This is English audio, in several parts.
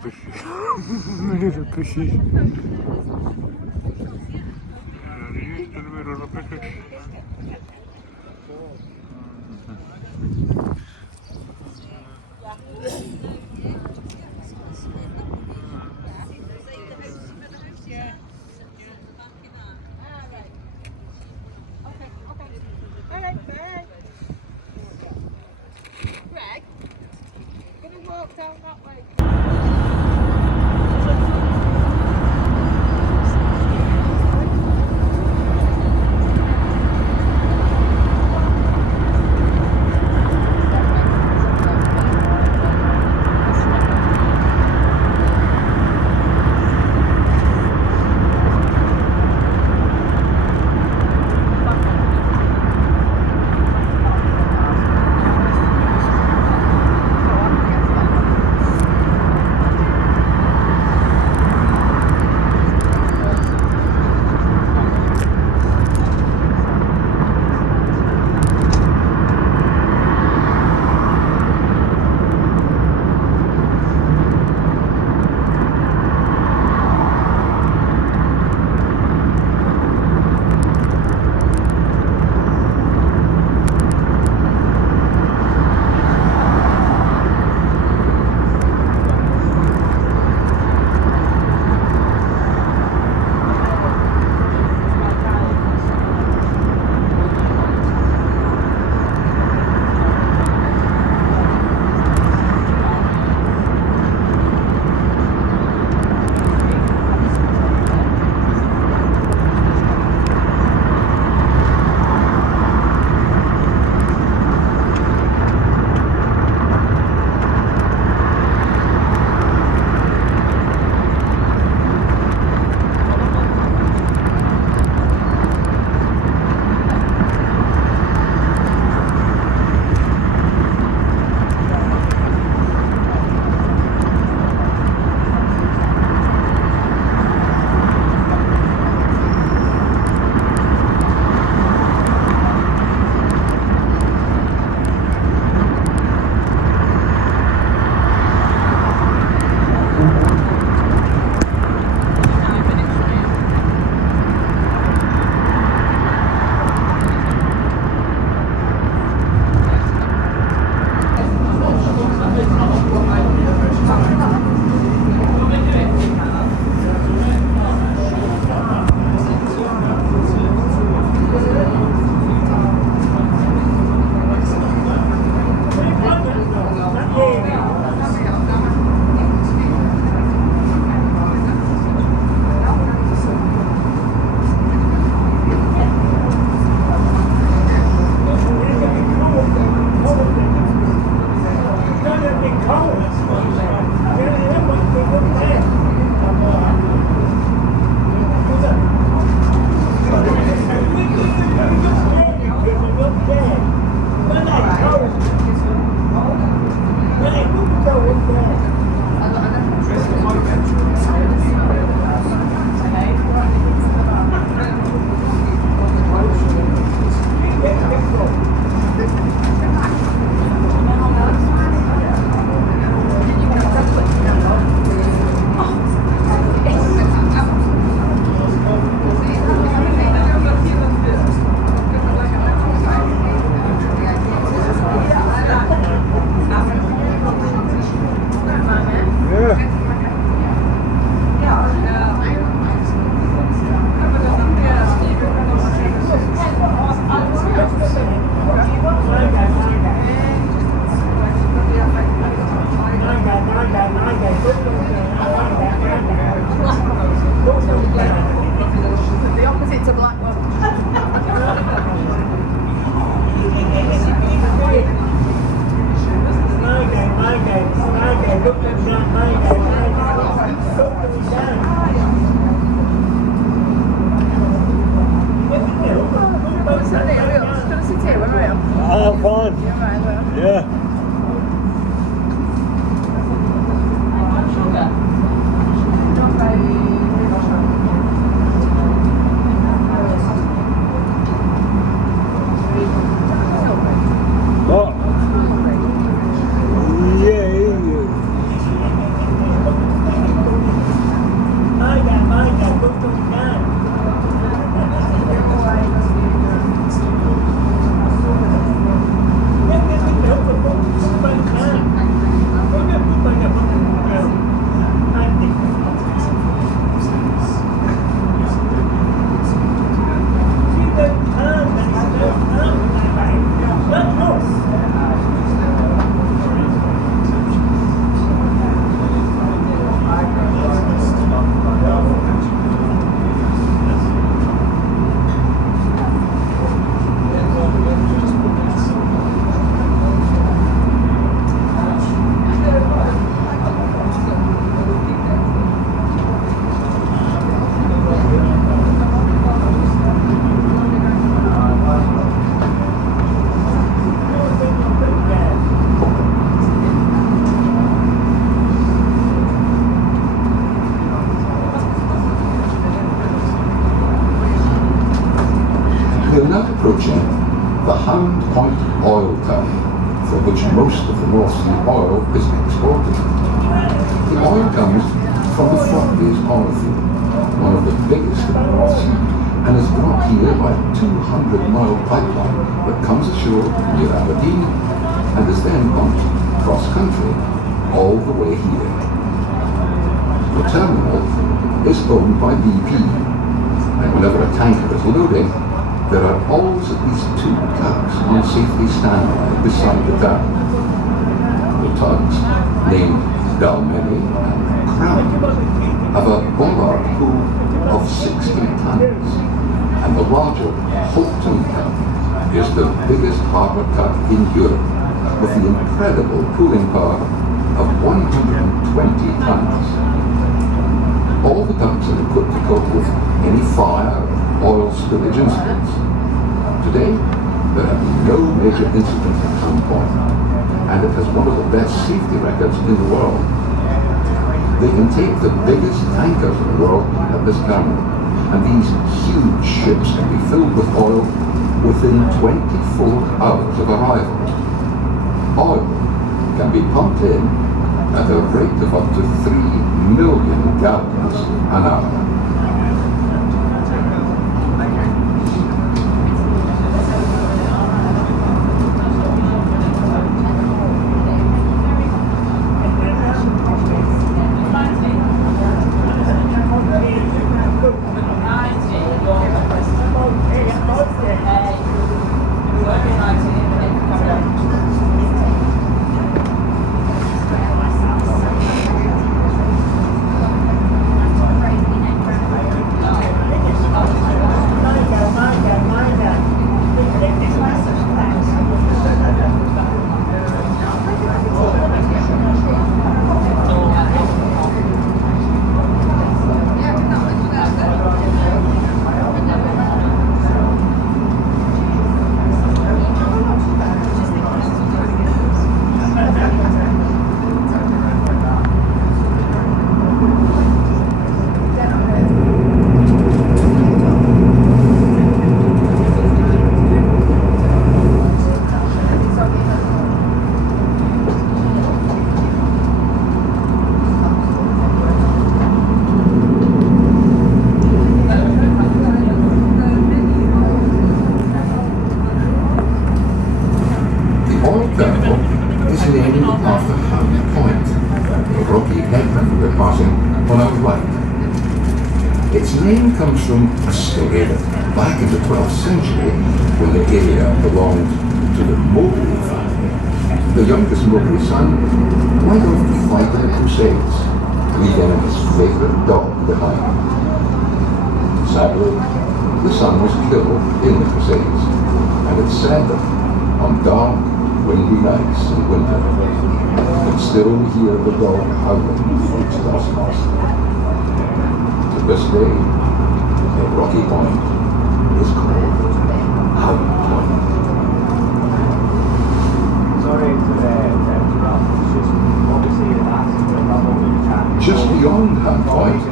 precies. Dit is het precies. Hier is er weer op het. oil town, for which most of the North Sea oil is exported. The oil comes from the Frontways oil field, one of the biggest in the North Sea, and is brought here by a 200-mile pipeline that comes ashore near Aberdeen and is then pumped cross-country all the way here. The terminal is owned by BP, and whenever a tanker is loading, there are always at least 2 tugs on safety standby beside the town. The tugs, named Dalmeny and Crown, have a bollard pool of 60 tons, and the larger Holton tug is the biggest harbour tug in Europe, with the incredible pulling power of 120 tons. All the tugs are equipped to cope with any fire or oil spillage incidents. Today, there have been no major incidents at Ham Point, and it has one of the best safety records in the world. They can take the biggest tankers in the world at this terminal, and these huge ships can be filled with oil within 24 hours of arrival. Oil can be pumped in at a rate of up to 3 million gallons an hour. Its name comes from a story that back in the 12th century, when the area belonged to the Maid family, the youngest Maid son went off to fight in the Crusades, leaving his favourite dog behind. Sadly, the son was killed in the Crusades, and it's said that on dark, windy nights in winter, you can still hear the dog howling for its lost master. To this day, the rocky point is called Ham Point. Sorry to interrupt, it's just obviously that's the level we can. Just beyond Ham Point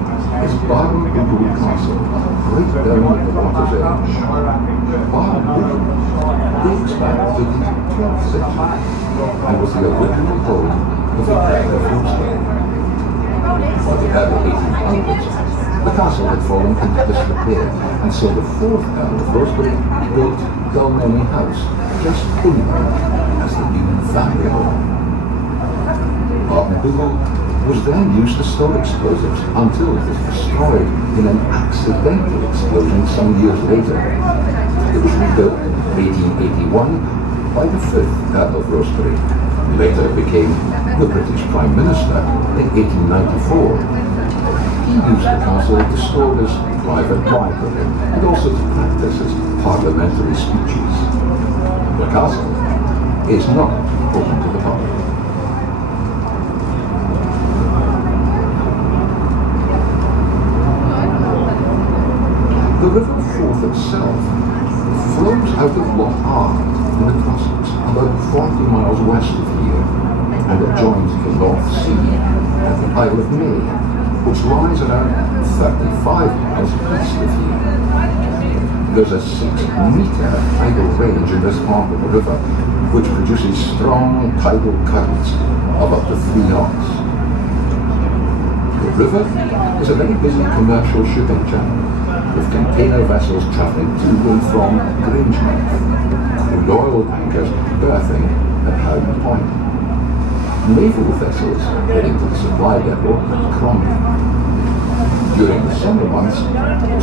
is Barnbougle Castle, right down at the water's edge. Barnbougle dates back to the 12th century and was the original home of the Earl of Rosebery. By the early 1800s, the castle had fallen into disrepair, and so the 4th Earl of Rosebery built Dalmeny House just inland as the new family home. Barnbougle was then used to store explosives until it was destroyed in an accidental explosion some years later. It was rebuilt in 1881 by the 5th Earl of Rosebery, who later became the British Prime Minister in 1894. He used the castle to store his private library and also to practice his parliamentary speeches. The castle is not open to the public. The River Forth itself flows out of Loch Arn in the Cotswolds, about 40 miles west of here, and it joins the North Sea at the Isle of Maid, which lies around 35 miles east of here. There's a 6-metre tidal range in this part of the river, which produces strong tidal currents of up to 3 knots. The river is a very busy commercial shipping channel, with container vessels travelling to and from Grangemouth, crude oil tankers berthing at Howden Point, naval vessels heading to the supply depot at Crombie. During the summer months,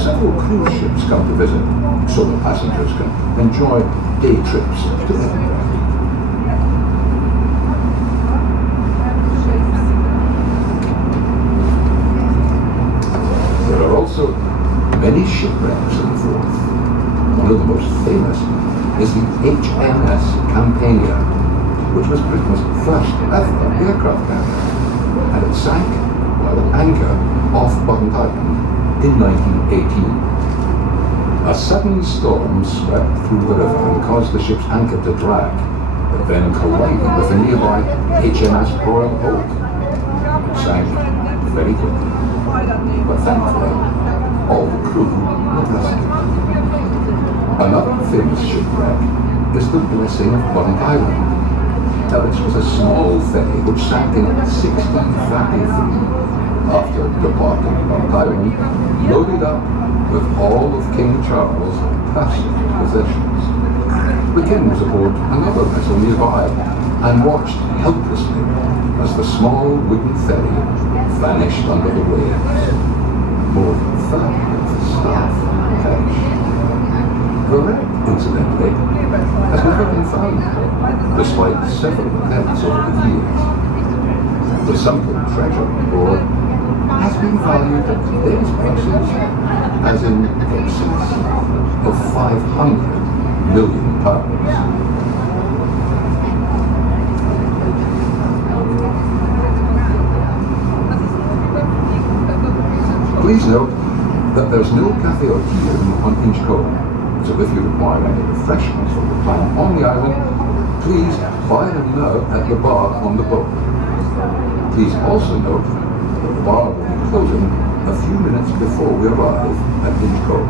several cruise ships come to visit, so the passengers can enjoy day trips to Edinburgh. There are also many shipwrecks in the Forth. One of the most famous is the HMS Campania, which was Britain's first ever aircraft carrier, and it sank while at anchor off Bunt Island in 1918. A sudden storm swept through the river and caused the ship's anchor to drag, but then collided with the nearby HMS Royal Oak. It sank very quickly, but thankfully all the crew were rescued. Another famous shipwreck is the Blessing of Bunt Island. Now, this was a small ferry which sank in 1633 after departing Bunt Island, loaded up with all of King Charles' personal possessions. The king was aboard another vessel nearby and watched helplessly as the small wooden ferry vanished under the waves. More than 30 of the staff perished. The wreck, incidentally, has never been found, despite several attempts over the years. The sunken treasure on board has been valued at today's prices as in excess of £500 million. Please note that there's no cafe or tea room on Inchcolm, so if you require any refreshments for your time on the island, please buy them now at the bar on the boat. Please also note that the bar will be closing a few minutes before we arrive at Inchcolm.